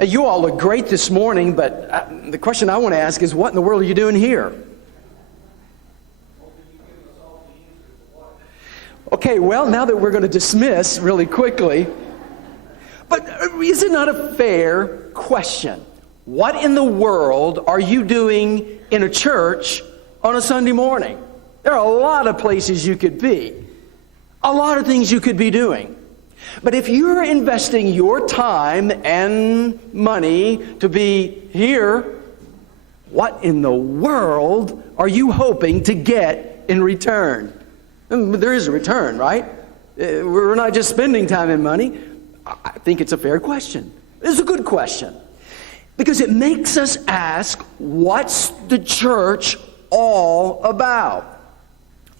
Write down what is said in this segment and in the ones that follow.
You all look great this morning, but the question I want to ask is, what in the world are you doing here? Okay, well, now that we're going to dismiss really quickly, but is it not a fair question? What in the world are you doing in a church on a Sunday morning? There are a lot of places you could be, a lot of things you could be doing. But if you're investing your time and money to be here, what in the world are you hoping to get in return? There is a return, right? We're not just spending time and money. I think it's a fair question. It's a good question. Because it makes us ask, what's the church all about?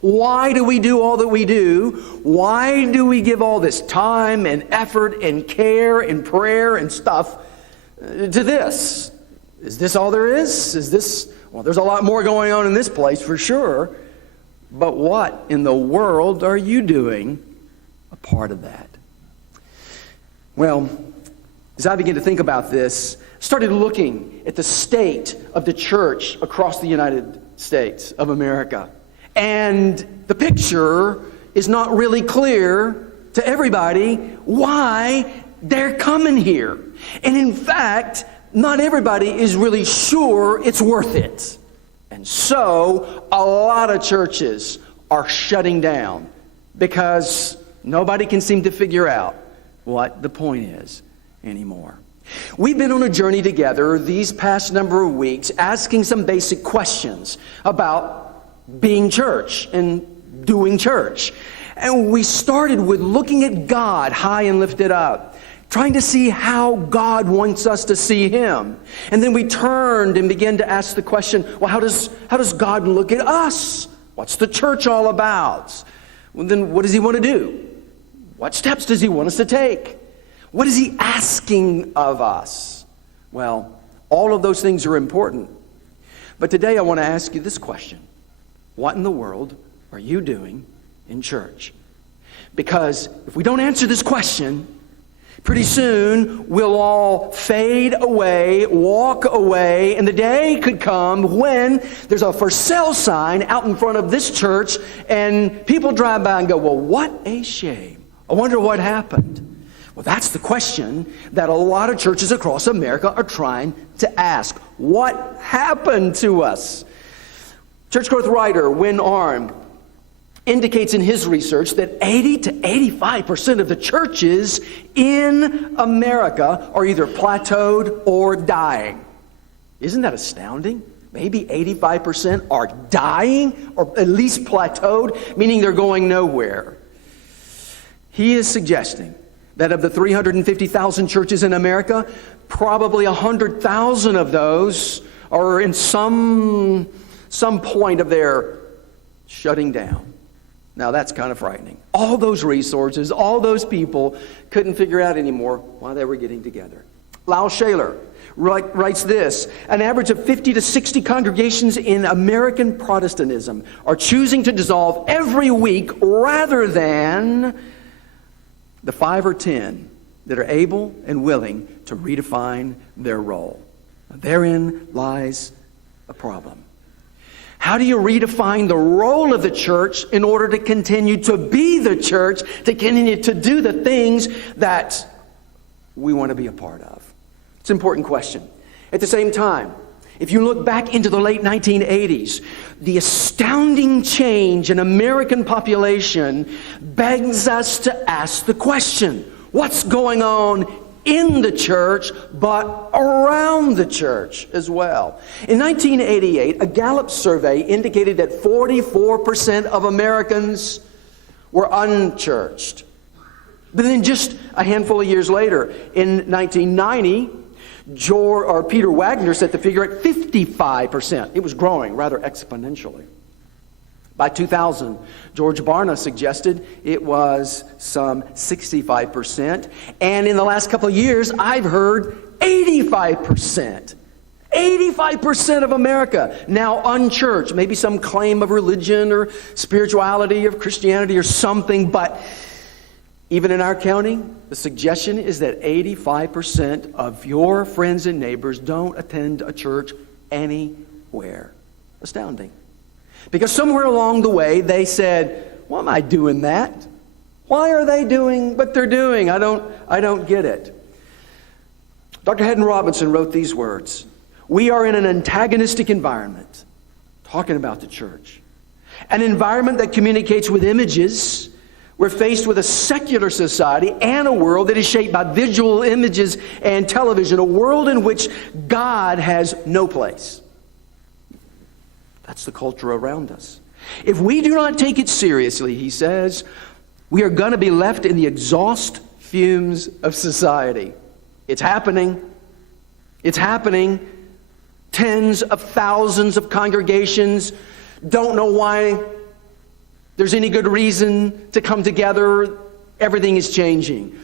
Why do we do all that we do? Why do we give all this time and effort and care and prayer and stuff to this? Is this all there is? Well, there's a lot more going on in this place for sure. But what in the world are you doing a part of that? Well, as I began to think about this, I started looking at the state of the church across the United States of America. And the picture is not really clear to everybody why they're coming here. And in fact, not everybody is really sure it's worth it. And so, a lot of churches are shutting down because nobody can seem to figure out what the point is anymore. We've been on a journey together these past number of weeks asking some basic questions about being church and doing church. And we started with looking at God high and lifted up, trying to see how God wants us to see Him. And then we turned and began to ask the question, well, how does God look at us? What's the church all about? Well, then what does He want to do? What steps does He want us to take? What is He asking of us? Well, all of those things are important. But today I want to ask you this question. What in the world are you doing in church? Because if we don't answer this question, pretty soon we'll all fade away, walk away, and the day could come when there's a for sale sign out in front of this church and people drive by and go, well, what a shame. I wonder what happened. Well, that's the question that a lot of churches across America are trying to ask. What happened to us? Church growth writer Win Arm indicates in his research that 80 to 85% of the churches in America are either plateaued or dying. Isn't that astounding? Maybe 85% are dying or at least plateaued, meaning they're going nowhere. He is suggesting that of the 350,000 churches in America, probably 100,000 of those are in some point of their shutting down. Now that's kind of frightening. All those resources, all those people couldn't figure out anymore why they were getting together. Lau Shaler writes this: an average of 50 to 60 congregations in American Protestantism are choosing to dissolve every week rather than the 5 or 10 that are able and willing to redefine their role. Therein lies a problem. How do you redefine the role of the church in order to continue to be the church, to continue to do the things that we want to be a part of? It's an important question. At the same time, if you look back into the late 1980s, the astounding change in American population begs us to ask the question, what's going on in the church, but around the church as well? In 1988, a Gallup survey indicated that 44% of Americans were unchurched. But then just a handful of years later, in 1990, Peter Wagner set the figure at 55%. It was growing rather exponentially. By 2000, George Barna suggested it was some 65%. And in the last couple of years, I've heard 85%. 85% of America now unchurched. Maybe some claim of religion or spirituality or Christianity or something, but Even in our county, the suggestion is that 85% of your friends and neighbors don't attend a church anywhere. Astounding. Because somewhere along the way, they said, why am I doing that? Why are they doing what they're doing? I don't get it. Dr. Haddon Robinson wrote these words. We are in an antagonistic environment, talking about the church. An environment that communicates with images. We're faced with a secular society and a world that is shaped by visual images and television, a world in which God has no place. That's the culture around us. If we do not take it seriously, he says, we are going to be left in the exhaust fumes of society. It's happening. It's happening. Tens of thousands of congregations don't know why there's any good reason to come together. Everything is changing.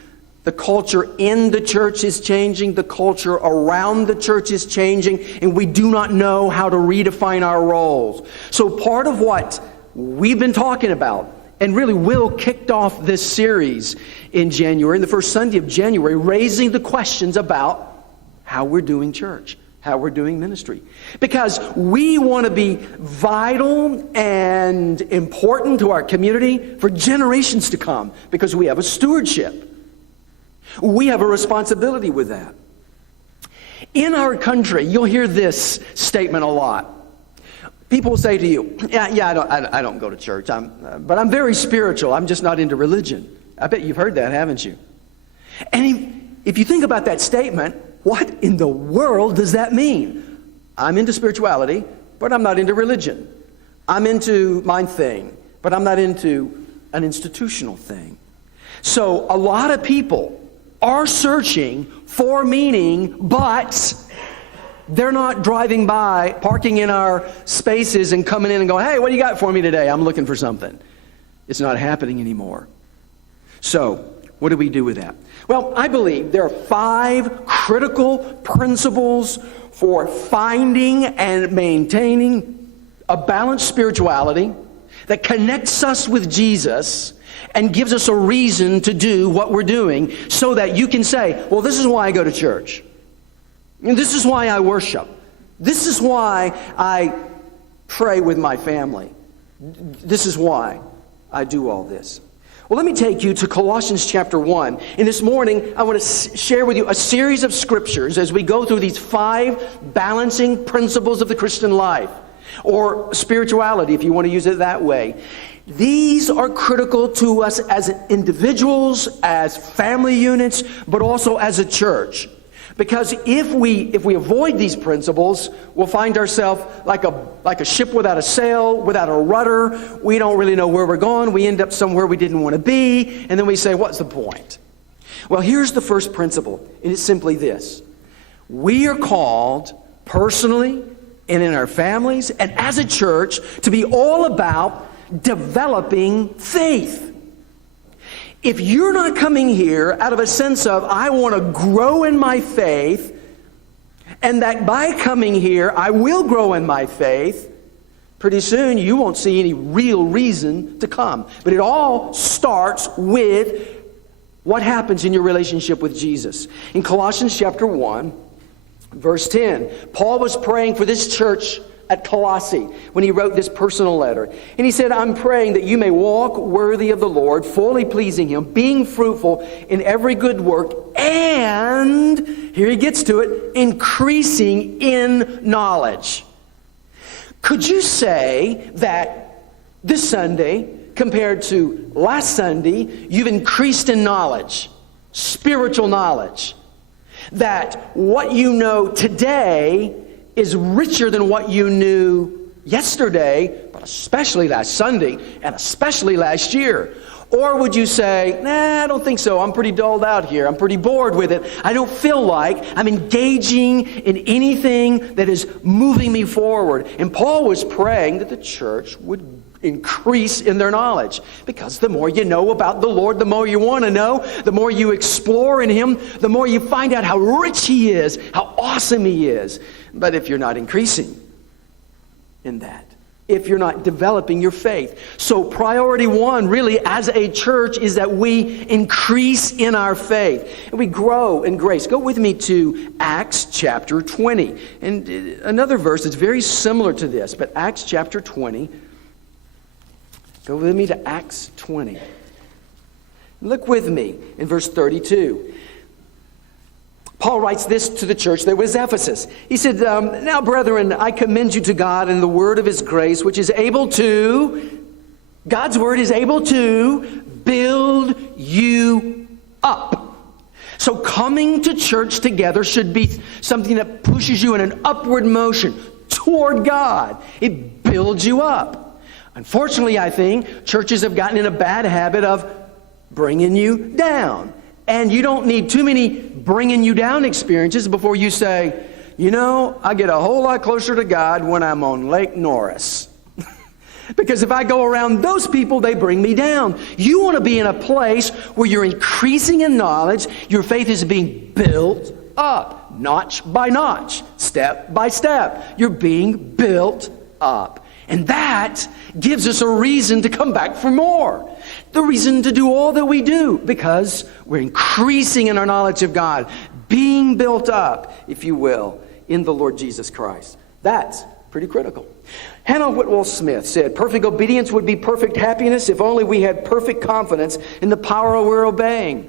The culture in the church is changing. The culture around the church is changing. And we do not know how to redefine our roles. So part of what we've been talking about, and really Will kicked off this series in January, in the first Sunday of January, raising the questions about how we're doing church, how we're doing ministry. Because we want to be vital and important to our community for generations to come, because we have a stewardship. We have a responsibility with that. In our country, you'll hear this statement a lot. People will say to you, I don't go to church, but I'm very spiritual. I'm just not into religion. I bet you've heard that, haven't you? And if you think about that statement, what in the world does that mean? I'm into spirituality, but I'm not into religion. I'm into my thing, but I'm not into an institutional thing. So a lot of people are searching for meaning, but they're not driving by, parking in our spaces and coming in and going, hey, what do you got for me today? I'm looking for something. It's not happening anymore. So what do we do with that? Well, I believe there are 5 critical principles for finding and maintaining a balanced spirituality that connects us with Jesus and gives us a reason to do what we're doing, so that you can say, well, this is why I go to church. And this is why I worship. This is why I pray with my family. This is why I do all this. Well, let me take you to Colossians chapter 1. And this morning, I want to share with you a series of scriptures as we go through these 5 balancing principles of the Christian life, or spirituality, if you want to use it that way. These are critical to us as individuals, as family units, but also as a church. Because if we avoid these principles, we'll find ourselves like a ship without a sail, without a rudder. We don't really know where we're going. We end up somewhere we didn't want to be. And then we say, what's the point? Well, here's the first principle, and it's simply this. We are called personally and in our families and as a church to be all about developing faith. If you're not coming here out of a sense of, I want to grow in my faith, and that by coming here, I will grow in my faith, pretty soon you won't see any real reason to come. But it all starts with what happens in your relationship with Jesus. In Colossians chapter 1, verse 10, Paul was praying for this church at Colossae when he wrote this personal letter. And he said, I'm praying that you may walk worthy of the Lord, fully pleasing Him, being fruitful in every good work, and, here he gets to it, increasing in knowledge. Could you say that this Sunday, compared to last Sunday, you've increased in knowledge, spiritual knowledge? That what you know today is richer than what you knew yesterday, but especially last Sunday, and especially last year? Or would you say, nah, I don't think so. I'm pretty dulled out here. I'm pretty bored with it. I don't feel like I'm engaging in anything that is moving me forward. And Paul was praying that the church would increase in their knowledge. Because the more you know about the Lord, the more you want to know, the more you explore in Him, the more you find out how rich He is, how awesome He is. But if you're not increasing in that, if you're not developing your faith. So priority one, really, as a church, is that we increase in our faith. And we grow in grace. Go with me to Acts chapter 20. And another verse that's very similar to this, but Acts chapter 20. Go with me to Acts 20. Look with me in verse 32. Paul writes this to the church that was Ephesus. He said, now, brethren, I commend you to God and the word of his grace, which is able to, God's word is able to build you up. So coming to church together should be something that pushes you in an upward motion toward God. It builds you up. Unfortunately, I think churches have gotten in a bad habit of bringing you down. And you don't need too many bringing you down experiences before you say, you know, I get a whole lot closer to God when I'm on Lake Norris. Because if I go around those people, they bring me down. You want to be in a place where you're increasing in knowledge, your faith is being built up, notch by notch, step by step. You're being built up. And that gives us a reason to come back for more. The reason to do all that we do, because we're increasing in our knowledge of God, being built up, if you will, in the Lord Jesus Christ. That's pretty critical. Hannah Whitwell Smith said, perfect obedience would be perfect happiness if only we had perfect confidence in the power we're obeying.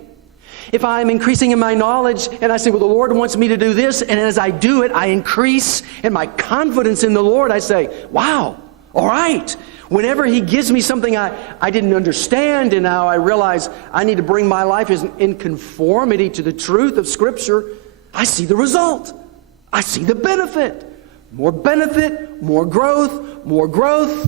If I'm increasing in my knowledge and I say, well, the Lord wants me to do this, and as I do it, I increase in my confidence in the Lord, I say, wow, all right. Whenever he gives me something I didn't understand, and now I realize I need to bring my life in conformity to the truth of Scripture, I see the result. I see the benefit. More benefit, more growth, more growth.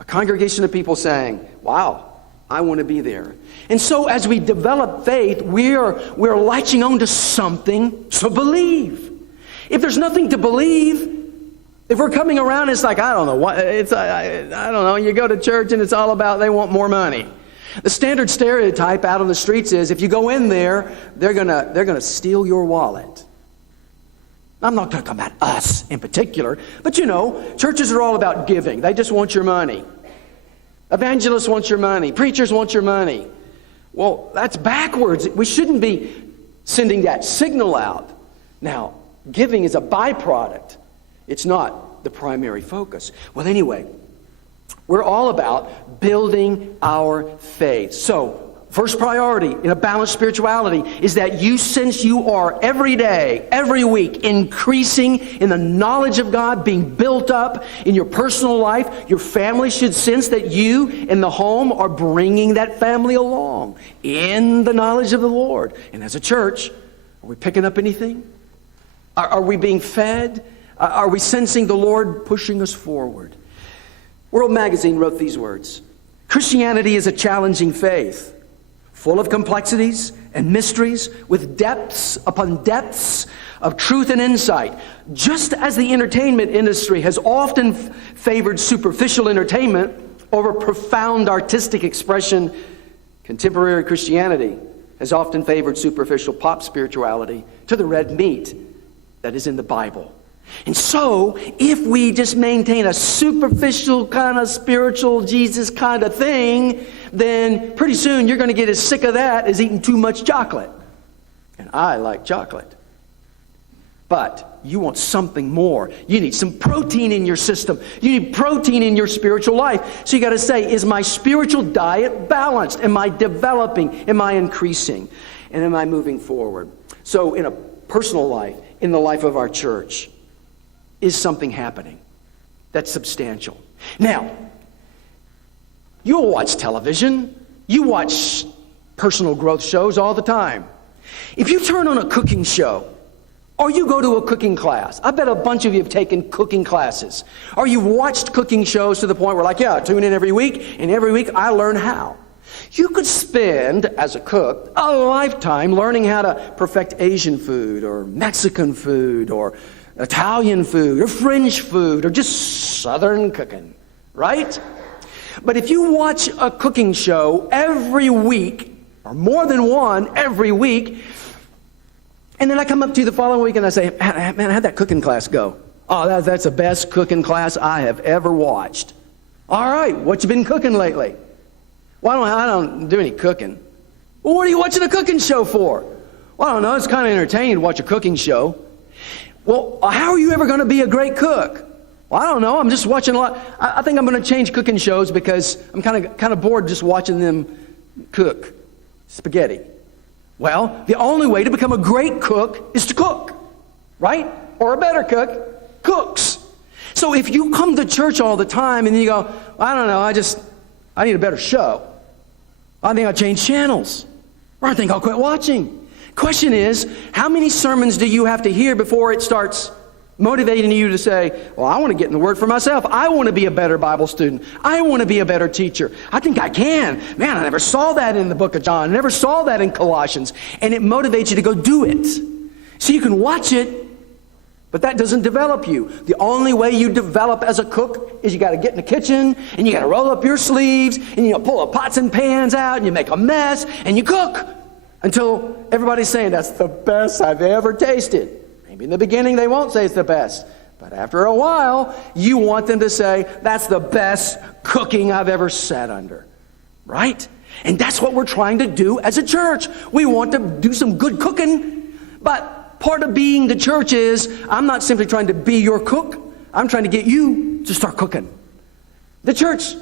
A congregation of people saying, wow, I want to be there. And so as we develop faith, we're latching on to something to believe. If there's nothing to believe, if we're coming around, it's like, I don't know what, I don't know, you go to church and it's all about they want more money. The standard stereotype out on the streets is if you go in there, they're gonna steal your wallet. I'm not talking about us in particular, but you know, churches are all about giving. They just want your money. Evangelists want your money. Preachers want your money. Well, that's backwards. We shouldn't be sending that signal out. Now, giving is a byproduct. It's not the primary focus. Well, anyway, we're all about building our faith. So, first priority in a balanced spirituality is that you sense you are every day, every week, increasing in the knowledge of God, being built up in your personal life. Your family should sense that you in the home are bringing that family along in the knowledge of the Lord. And as a church, are we picking up anything? Are we being fed? Are we sensing the Lord pushing us forward? World Magazine wrote these words: Christianity is a challenging faith, full of complexities and mysteries, with depths upon depths of truth and insight. Just as the entertainment industry has often favored superficial entertainment over profound artistic expression, contemporary Christianity has often favored superficial pop spirituality to the red meat that is in the Bible. And so, if we just maintain a superficial kind of spiritual Jesus kind of thing, then pretty soon you're going to get as sick of that as eating too much chocolate. And I like chocolate. But you want something more. You need some protein in your system. You need protein in your spiritual life. So you got to say, is my spiritual diet balanced? Am I developing? Am I increasing? And am I moving forward? So in a personal life, in the life of our church, is something happening that's substantial. Now, you'll watch television. You watch personal growth shows all the time. If you turn on a cooking show, or you go to a cooking class, I bet a bunch of you have taken cooking classes, or you've watched cooking shows to the point where, like, yeah, I tune in every week, and every week I learn how. You could spend, as a cook, a lifetime learning how to perfect Asian food, or Mexican food, or Italian food, or French food, or just Southern cooking, right? But if you watch a cooking show every week, or more than one every week, and then I come up to you the following week and I say, man, how'd that cooking class go? Oh, that's the best cooking class I have ever watched. All right, what you been cooking lately? Well, I don't do any cooking. Well, what are you watching a cooking show for? Well, I don't know. It's kind of entertaining to watch a cooking show. Well, how are you ever going to be a great cook? Well, I don't know. I'm just watching a lot. I think I'm going to change cooking shows because I'm kind of bored just watching them cook spaghetti. Well, the only way to become a great cook is to cook, right? Or a better cook cooks. So if you come to church all the time and then you go, I don't know, I need a better show. I think I'll change channels. Or I think I'll quit watching. Question is, how many sermons do you have to hear before it starts motivating you to say, well, I want to get in the Word for myself. I want to be a better Bible student. I want to be a better teacher. I think I can. Man, I never saw that in the book of John. I never saw that in Colossians. And it motivates you to go do it. So you can watch it, but that doesn't develop you. The only way you develop as a cook is you got to get in the kitchen and you got to roll up your sleeves and you pull the pots and pans out and you make a mess and you cook until everybody's saying, that's the best I've ever tasted. Maybe in the beginning they won't say it's the best, but after a while, you want them to say, that's the best cooking I've ever sat under, right? And that's what we're trying to do as a church. We want to do some good cooking, but part of being the church is, I'm not simply trying to be your cook, I'm trying to get you to start cooking. The church,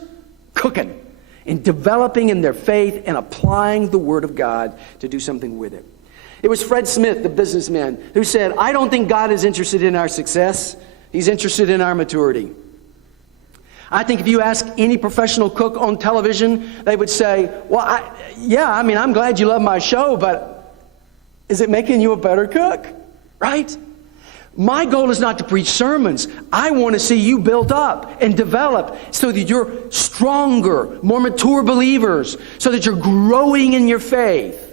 cooking, and developing in their faith and applying the Word of God to do something with it. It was Fred Smith, the businessman, who said, I don't think God is interested in our success. He's interested in our maturity. I think if you ask any professional cook on television, they would say, well, I'm glad you love my show, but is it making you a better cook? Right? My goal is not to preach sermons. I want to see you built up and develop so that you're stronger, more mature believers, so that you're growing in your faith.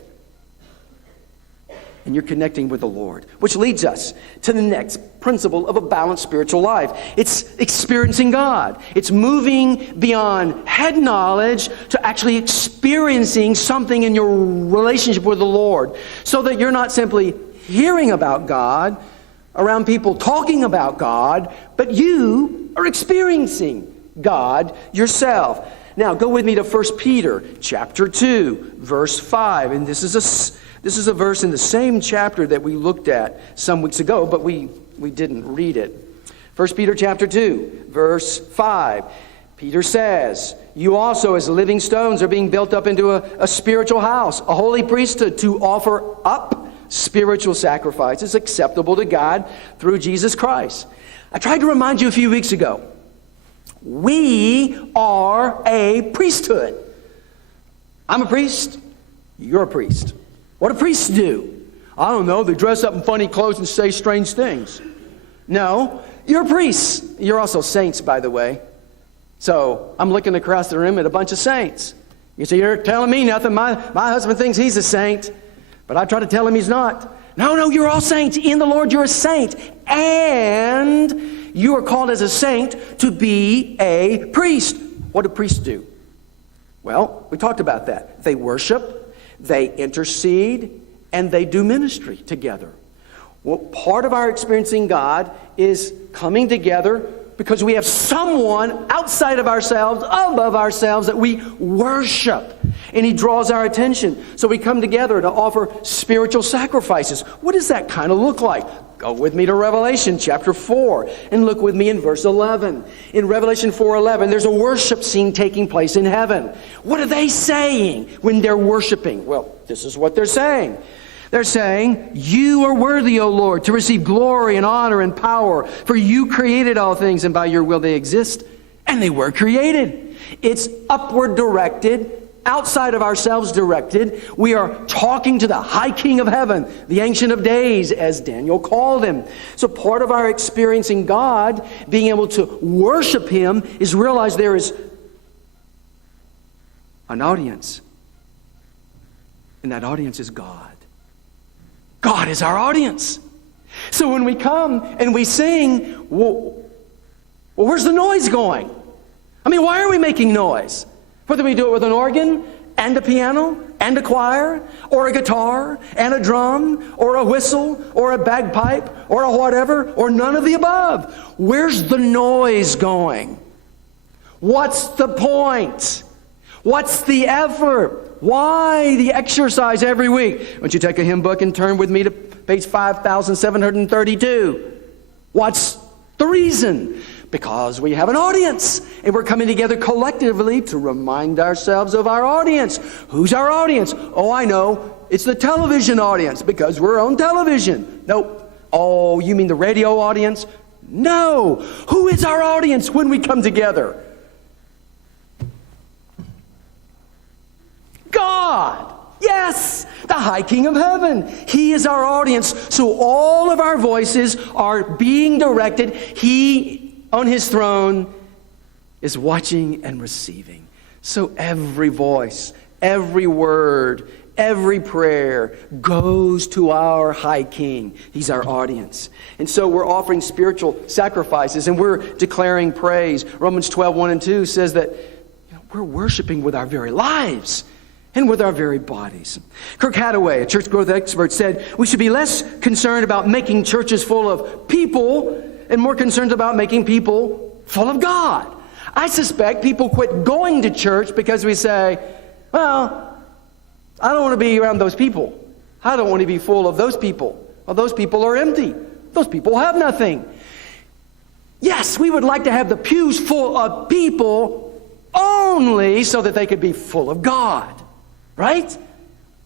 And you're connecting with the Lord. Which leads us to the next principle of a balanced spiritual life. It's experiencing God. It's moving beyond head knowledge to actually experiencing something in your relationship with the Lord. So that you're not simply hearing about God, around people talking about God, but you are experiencing God yourself. Now, go with me to 1 Peter chapter 2, verse 5. And this is a verse in the same chapter that we looked at some weeks ago, but we didn't read it. 1 Peter chapter 2, verse 5. Peter says, you also as living stones are being built up into a spiritual house, a holy priesthood, to offer up spiritual sacrifices acceptable to God through Jesus Christ. I tried to remind you a few weeks ago, we are a priesthood. I'm a priest. You're a priest. What do priests do? I don't know. They dress up in funny clothes and say strange things. No, you're priests. You're also saints, by the way. So I'm looking across the room at a bunch of saints. You say, you're telling me nothing. My husband thinks he's a saint, but I try to tell him he's not. No, you're all saints. In the Lord, you're a saint. And you are called as a saint to be a priest. What do priests do? Well, we talked about that. They worship, they intercede, and they do ministry together. Well, part of our experiencing God is coming together because we have someone outside of ourselves, above ourselves, that we worship. And He draws our attention. So we come together to offer spiritual sacrifices. What does that kind of look like? Go with me to Revelation chapter 4 and look with me in verse 11. In Revelation 4:11, there's a worship scene taking place in heaven. What are they saying when they're worshiping? Well, this is what they're saying. They're saying, you are worthy, O Lord, to receive glory and honor and power, for you created all things, and by your will they exist, and they were created. It's upward directed, outside of ourselves directed. We are talking to the high King of heaven, the Ancient of Days, as Daniel called him. So part of our experiencing God, being able to worship Him, is realize there is an audience. And that audience is God. God is our audience. So when we come and we sing, well, where's the noise going? I mean, why are we making noise? Whether we do it with an organ and a piano and a choir, or a guitar and a drum, or a whistle, or a bagpipe, or a whatever, or none of the above? Where's the noise going? What's the point? What's the effort? Why the exercise every week? Why don't you take a hymn book and turn with me to page 5732? What's the reason? Because we have an audience, and we're coming together collectively to remind ourselves of our audience. Who's our audience? Oh, I know. It's the television audience, because we're on television. Nope. Oh, you mean the radio audience? No. Who is our audience when we come together? God. Yes, the High King of Heaven. He is our audience. So all of our voices are being directed. He, on His throne, is watching and receiving. So every voice, every word, every prayer goes to our High King. He's our audience. And so we're offering spiritual sacrifices, and we're declaring praise. Romans 12:1-2 says that we're worshiping with our very lives and with our very bodies. Kirk Hathaway, a church growth expert, said we should be less concerned about making churches full of people and more concerned about making people full of God. I suspect people quit going to church because we say, well, I don't want to be around those people. I don't want to be full of those people. Well, those people are empty. Those people have nothing. Yes, we would like to have the pews full of people only so that they could be full of God. Right?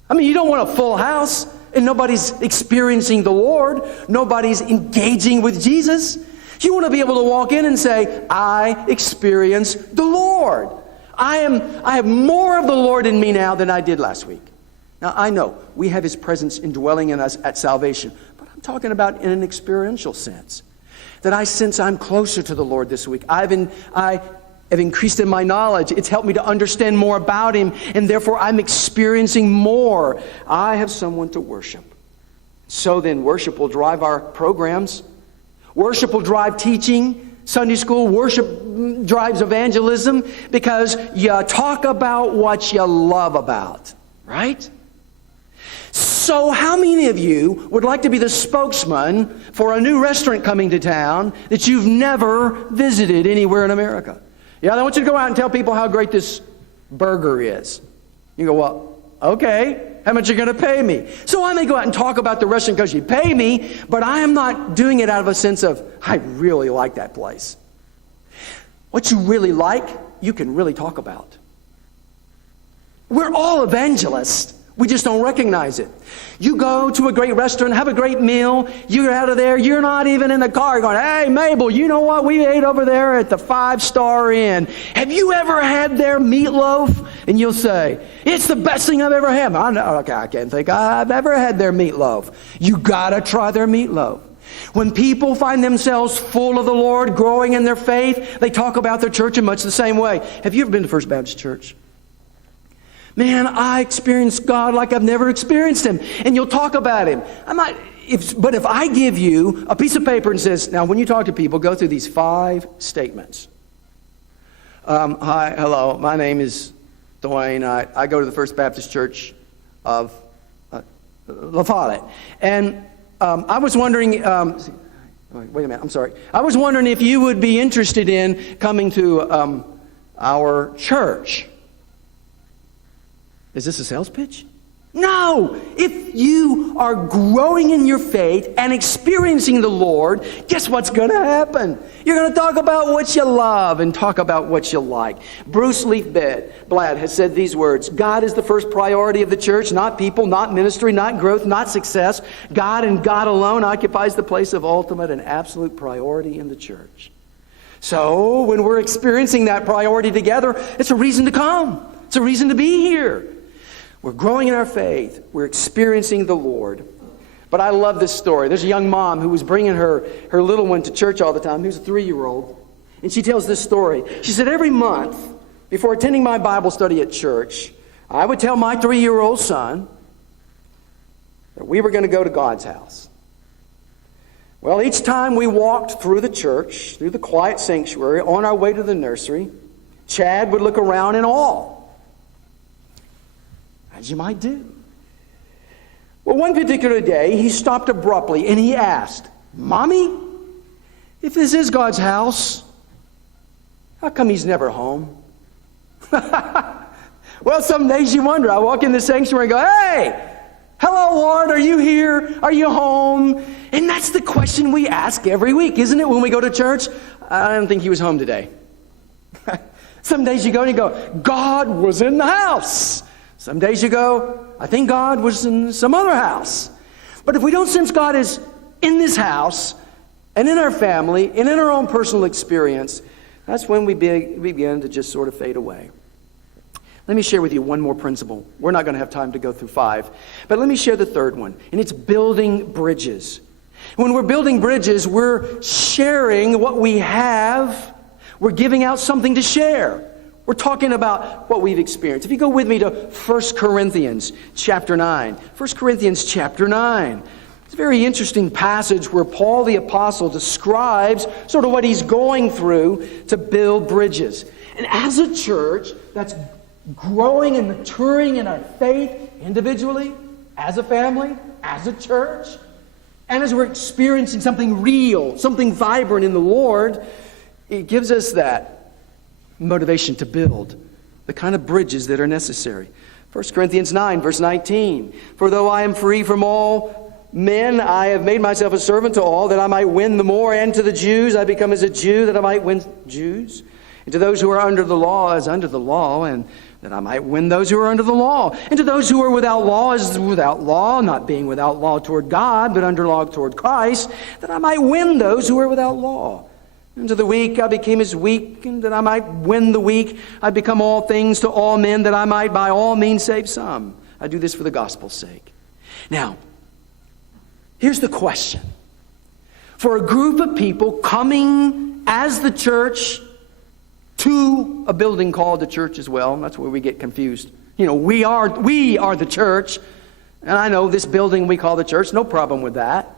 I mean, you don't want a full house and nobody's experiencing the Lord. Nobody's engaging with Jesus. You want to be able to walk in and say, I experience the Lord. I have more of the Lord in me now than I did last week. Now, I know we have His presence indwelling in us at salvation, but I'm talking about in an experiential sense. That I sense I'm closer to the Lord this week. I have increased in my knowledge. It's helped me to understand more about Him, and therefore I'm experiencing more. I have someone to worship. So then worship will drive our programs. Worship will drive teaching, Sunday school. Worship drives evangelism, because you talk about what you love about, right? So how many of you would like to be the spokesman for a new restaurant coming to town that you've never visited anywhere in America? Yeah, I want you to go out and tell people how great this burger is. You go, well, okay, how much are you going to pay me? So I may go out and talk about the restaurant because you pay me, but I am not doing it out of a sense of, I really like that place. What you really like, you can really talk about. We're all evangelists. We just don't recognize it. You go to a great restaurant, have a great meal, you're out of there, you're not even in the car, you're going, hey, Mabel, you know what we ate over there at the 5-Star Inn? Have you ever had their meatloaf? And you'll say, it's the best thing I've ever had. I know, okay, I can't think I've ever had their meatloaf. You got to try their meatloaf. When people find themselves full of the Lord, growing in their faith, they talk about their church in much the same way. Have you ever been to First Baptist Church? Man, I experienced God like I've never experienced Him. And you'll talk about Him. But if I give you a piece of paper and says, now when you talk to people, go through these 5 statements. Hi, hello, my name is Dwayne. I go to the First Baptist Church of Lafayette. And I was wondering, wait a minute, I'm sorry. I was wondering if you would be interested in coming to our church. Is this a sales pitch? No! If you are growing in your faith and experiencing the Lord, guess what's going to happen? You're going to talk about what you love and talk about what you like. Bruce Leafblad has said these words: God is the first priority of the church, not people, not ministry, not growth, not success. God and God alone occupies the place of ultimate and absolute priority in the church. So when we're experiencing that priority together, it's a reason to come. It's a reason to be here. We're growing in our faith. We're experiencing the Lord. But I love this story. There's a young mom who was bringing her little one to church all the time. He was a 3-year-old. And she tells this story. She said, every month, before attending my Bible study at church, I would tell my 3-year-old son that we were going to go to God's house. Well, each time we walked through the church, through the quiet sanctuary, on our way to the nursery, Chad would look around in awe. as you might do. Well, one particular day, he stopped abruptly and he asked, "Mommy, if this is God's house, how come he's never home?" Well, some days you wonder. I walk in the sanctuary and go, "Hey, hello, Lord, are you here? Are you home?" And that's the question we ask every week, isn't it, when we go to church? I don't think he was home today. Some days you go and you go, "God was in the house." Some days you go, "I think God was in some other house." But if we don't sense God is in this house and in our family and in our own personal experience, that's when we begin to just sort of fade away. Let me share with you one more principle. We're not going to have time to go through 5, but let me share the third one, and it's building bridges. When we're building bridges, we're sharing what we have. We're giving out something to share. We're talking about what we've experienced. If you go with me to 1 Corinthians chapter 9. 1 Corinthians chapter 9. It's a very interesting passage where Paul the Apostle describes sort of what he's going through to build bridges. And as a church that's growing and maturing in our faith individually, as a family, as a church, and as we're experiencing something real, something vibrant in the Lord, it gives us that motivation to build the kind of bridges that are necessary. 1 Corinthians 9, verse 19. "For though I am free from all men, I have made myself a servant to all, that I might win the more. And to the Jews I become as a Jew, that I might win Jews. And to those who are under the law, as under the law, and that I might win those who are under the law. And to those who are without law, as without law, not being without law toward God, but under law toward Christ, that I might win those who are without law. And to the weak I became as weak, and that I might win the weak. I become all things to all men, that I might by all means save some. I do this for the gospel's sake." Now, here's the question. For a group of people coming as the church to a building called the church as well, and that's where we get confused. You know, we are the church, and I know this building we call the church, no problem with that.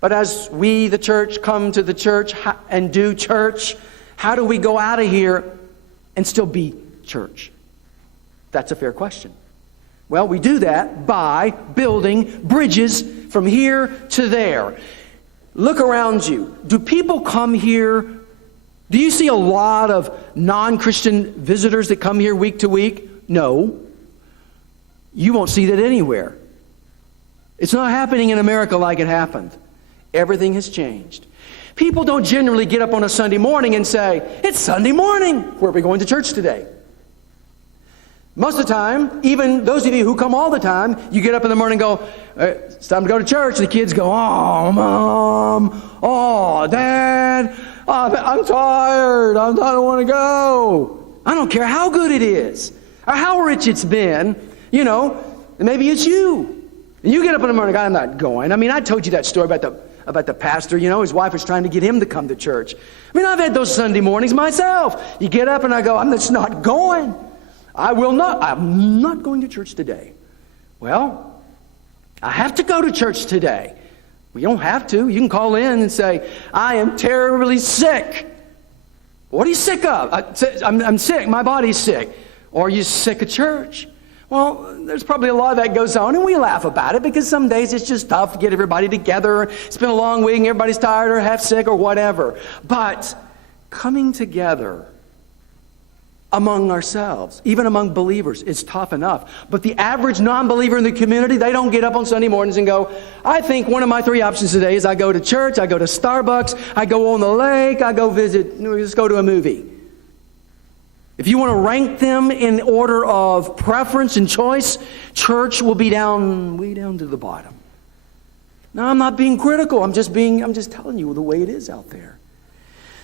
But as we, the church, come to the church and do church, how do we go out of here and still be church? That's a fair question. Well, we do that by building bridges from here to there. Look around you. Do people come here? Do you see a lot of non-Christian visitors that come here week to week? No. You won't see that anywhere. It's not happening in America like it happened. Everything has changed. People don't generally get up on a Sunday morning and say, "It's Sunday morning. Where are we going to church today?" Most of the time, even those of you who come all the time, you get up in the morning and go, "It's time to go to church." The kids go, "Oh, Mom. Oh, Dad. I'm tired. I don't want to go." I don't care how good it is or how rich it's been. You know, maybe it's you. And you get up in the morning, "I'm not going." I mean, I told you that story about the pastor. You know, his wife was trying to get him to come to church. I mean, I've had those Sunday mornings myself. You get up and I go, "I'm just not going. I'm not going to church today." Well, I have to go to church today. Well, you don't have to. You can call in and say, "I am terribly sick." What are you sick of? I'm sick. My body's sick. Or are you sick of church? Well, there's probably a lot of that goes on, and we laugh about it because some days it's just tough to get everybody together. It's been a long week and everybody's tired or half sick or whatever. But coming together among ourselves, even among believers, is tough enough. But the average non-believer in the community, they don't get up on Sunday mornings and go, "I think one of my 3 options today is I go to church, I go to Starbucks, I go on the lake, I go just go to a movie." If you want to rank them in order of preference and choice, church will be way down to the bottom. Now, I'm not being critical. I'm just telling you the way it is out there.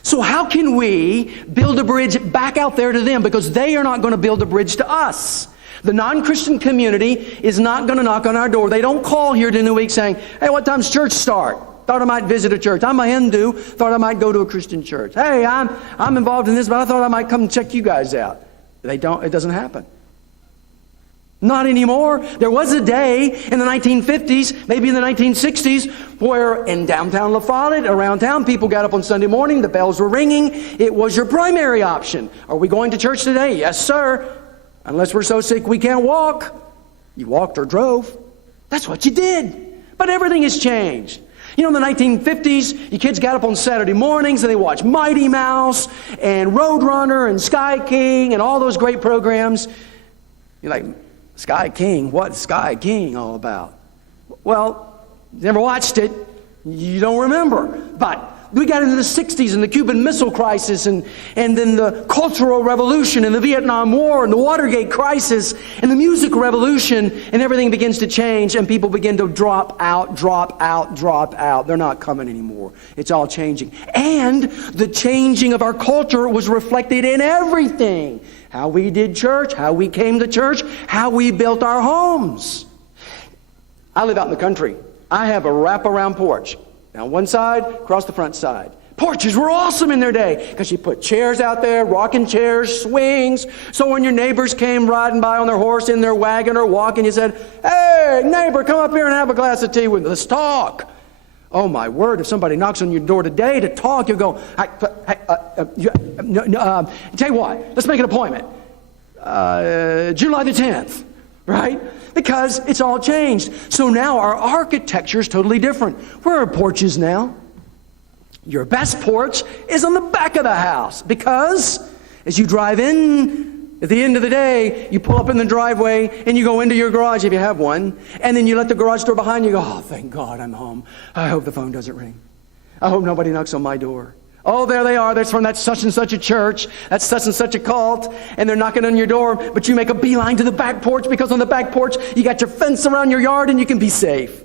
So how can we build a bridge back out there to them? Because they are not going to build a bridge to us. The non-Christian community is not going to knock on our door. They don't call here during the week saying, "Hey, what time's church start? Thought I might visit a church. I'm a Hindu. Thought I might go to a Christian church. Hey, I'm involved in this, but I thought I might come and check you guys out." They don't. It doesn't happen. Not anymore. There was a day in the 1950s, maybe in the 1960s, where in downtown La Follette, around town, people got up on Sunday morning, the bells were ringing. It was your primary option. "Are we going to church today?" "Yes, sir." Unless we're so sick we can't walk. You walked or drove. That's what you did. But everything has changed. You know, in the 1950s, you kids got up on Saturday mornings and they watched Mighty Mouse and Roadrunner and Sky King and all those great programs. You're like, Sky King? What's Sky King all about? Well, you never watched it. You don't remember. But we got into the 60s and the Cuban Missile Crisis and then the Cultural Revolution and the Vietnam War and the Watergate Crisis and the Music Revolution, and everything begins to change and people begin to drop out. They're not coming anymore. It's all changing. And the changing of our culture was reflected in everything. How we did church, how we came to church, how we built our homes. I live out in the country. I have a wraparound porch. Down one side, across the front side. Porches were awesome in their day because you put chairs out there, rocking chairs, swings. So when your neighbors came riding by on their horse, in their wagon, or walking, you said, "Hey, neighbor, come up here and have a glass of tea with us. Let's talk." Oh, my word, if somebody knocks on your door today to talk, you'll go, tell you what, let's make an appointment. July the 10th. Right? Because it's all changed. So now our architecture is totally different. Where are porches now? Your best porch is on the back of the house, because as you drive in, at the end of the day, you pull up in the driveway and you go into your garage if you have one, and then you let the garage door behind you. You go, "Oh, thank God I'm home. I hope the phone doesn't ring. I hope nobody knocks on my door. Oh, there they are. That's from that such and such a church. That's such and such a cult. And they're knocking on your door, but you make a beeline to the back porch, because on the back porch, you got your fence around your yard and you can be safe."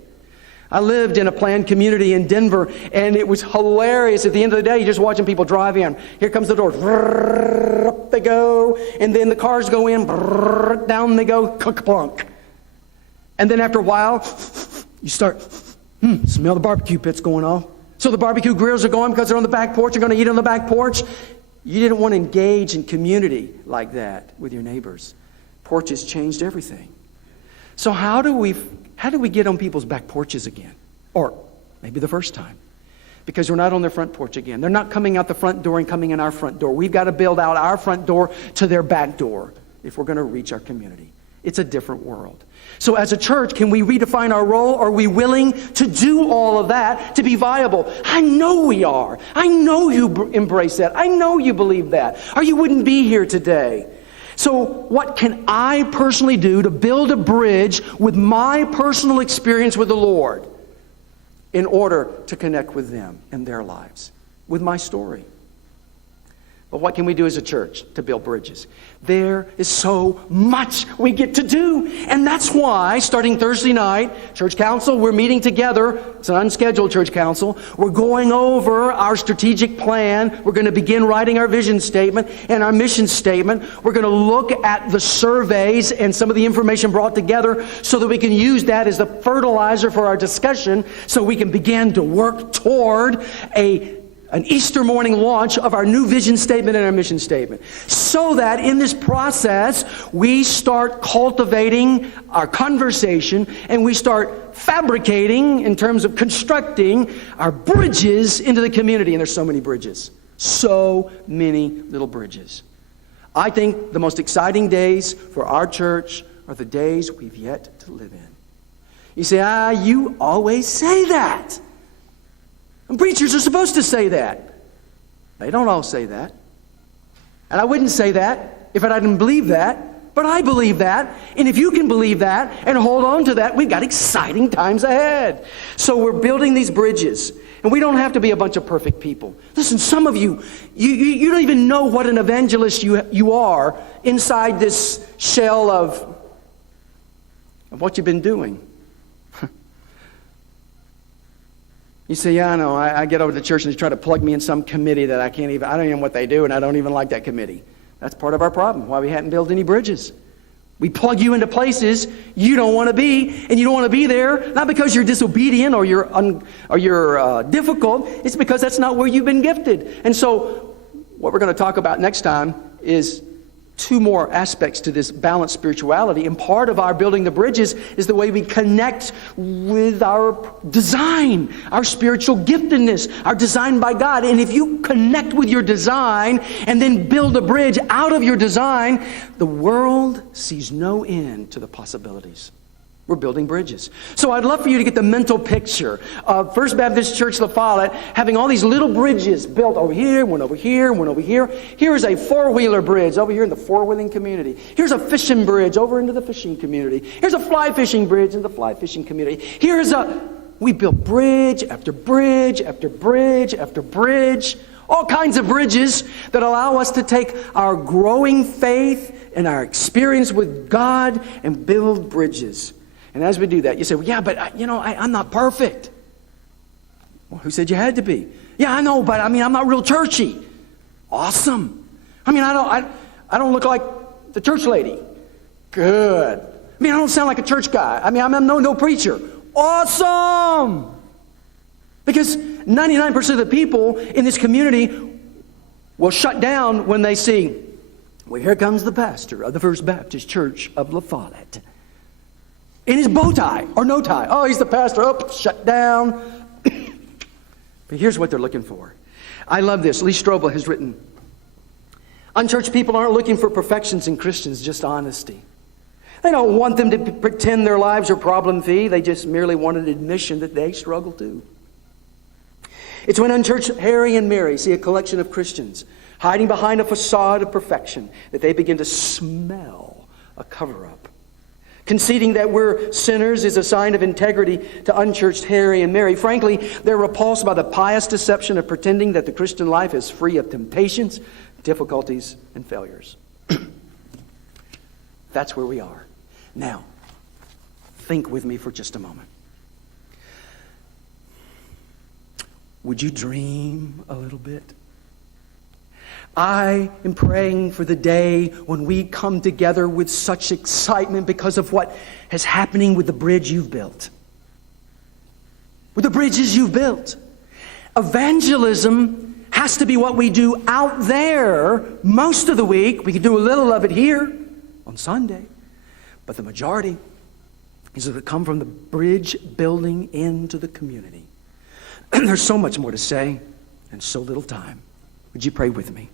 I lived in a planned community in Denver, and it was hilarious. At the end of the day, you're just watching people drive in. Here comes the door. Up they go. And then the cars go in. Down they go. Clunk. And then after a while, you start, smell the barbecue pits going off. So the barbecue grills are going because they're on the back porch. You're going to eat on the back porch. You didn't want to engage in community like that with your neighbors. Porches changed everything. So how do we get on people's back porches again? Or maybe the first time. Because we're not on their front porch again. They're not coming out the front door and coming in our front door. We've got to build out our front door to their back door if we're going to reach our community. It's a different world. So as a church, can we redefine our role? Are we willing to do all of that to be viable? I know we are. I know you embrace that. I know you believe that, or you wouldn't be here today. So what can I personally do to build a bridge with my personal experience with the Lord in order to connect with them and their lives, with my story? But what can we do as a church to build bridges? There is so much we get to do. And that's why, starting Thursday night, church council, we're meeting together. It's an unscheduled church council. We're going over our strategic plan. We're going to begin writing our vision statement and our mission statement. We're going to look at the surveys and some of the information brought together so that we can use that as the fertilizer for our discussion, so we can begin to work toward an Easter morning launch of our new vision statement and our mission statement. So that in this process, we start cultivating our conversation and we start fabricating, in terms of constructing, our bridges into the community. And there's so many bridges. So many little bridges. I think the most exciting days for our church are the days we've yet to live in. You say, you always say that. And preachers are supposed to say that. They don't all say that. And I wouldn't say that if I didn't believe that. But I believe that. And if you can believe that and hold on to that, we've got exciting times ahead. So we're building these bridges. And we don't have to be a bunch of perfect people. Listen, some of you don't even know what an evangelist you are inside this shell of what you've been doing. You say, I know, I get over to church and they try to plug me in some committee that I don't even know what they do, and I don't even like that committee. That's part of our problem, why we hadn't built any bridges. We plug you into places you don't want to be, and you don't want to be there, not because you're disobedient or you're difficult. It's because that's not where you've been gifted. And so what we're going to talk about next time is two more aspects to this balanced spirituality. And part of our building the bridges is the way we connect with our design, our spiritual giftedness, our design by God. And if you connect with your design and then build a bridge out of your design, the world sees no end to the possibilities. We're building bridges. So I'd love for you to get the mental picture of First Baptist Church La Follette having all these little bridges built over here, one over here, one over here. Here's a four-wheeler bridge over here in the four-wheeling community. Here's a fishing bridge over into the fishing community. Here's a fly fishing bridge in the fly fishing community. We built bridge after bridge after bridge after bridge. All kinds of bridges that allow us to take our growing faith and our experience with God and build bridges. And as we do that, you say, well, yeah, but I'm not perfect. Well, who said you had to be? Yeah, I know, but I'm not real churchy. Awesome. I don't look like the church lady. Good. I don't sound like a church guy. I'm no preacher. Awesome. Because 99% of the people in this community will shut down when they see, well, here comes the pastor of the First Baptist Church of La Follette. In his bow tie or no tie. Oh, he's the pastor. Oh, shut down. But here's what they're looking for. I love this. Lee Strobel has written, unchurched people aren't looking for perfections in Christians, just honesty. They don't want them to pretend their lives are problem-free. They just merely want an admission that they struggle too. It's when unchurched Harry and Mary see a collection of Christians hiding behind a facade of perfection that they begin to smell a cover-up. Conceding that we're sinners is a sign of integrity to unchurched Harry and Mary. Frankly, they're repulsed by the pious deception of pretending that the Christian life is free of temptations, difficulties, and failures. That's where we are. Now, think with me for just a moment. Would you dream a little bit? I am praying for the day when we come together with such excitement because of what is happening with the bridge you've built. With the bridges you've built. Evangelism has to be what we do out there most of the week. We can do a little of it here on Sunday. But the majority is to come from the bridge building into the community. There's so much more to say and so little time. Would you pray with me?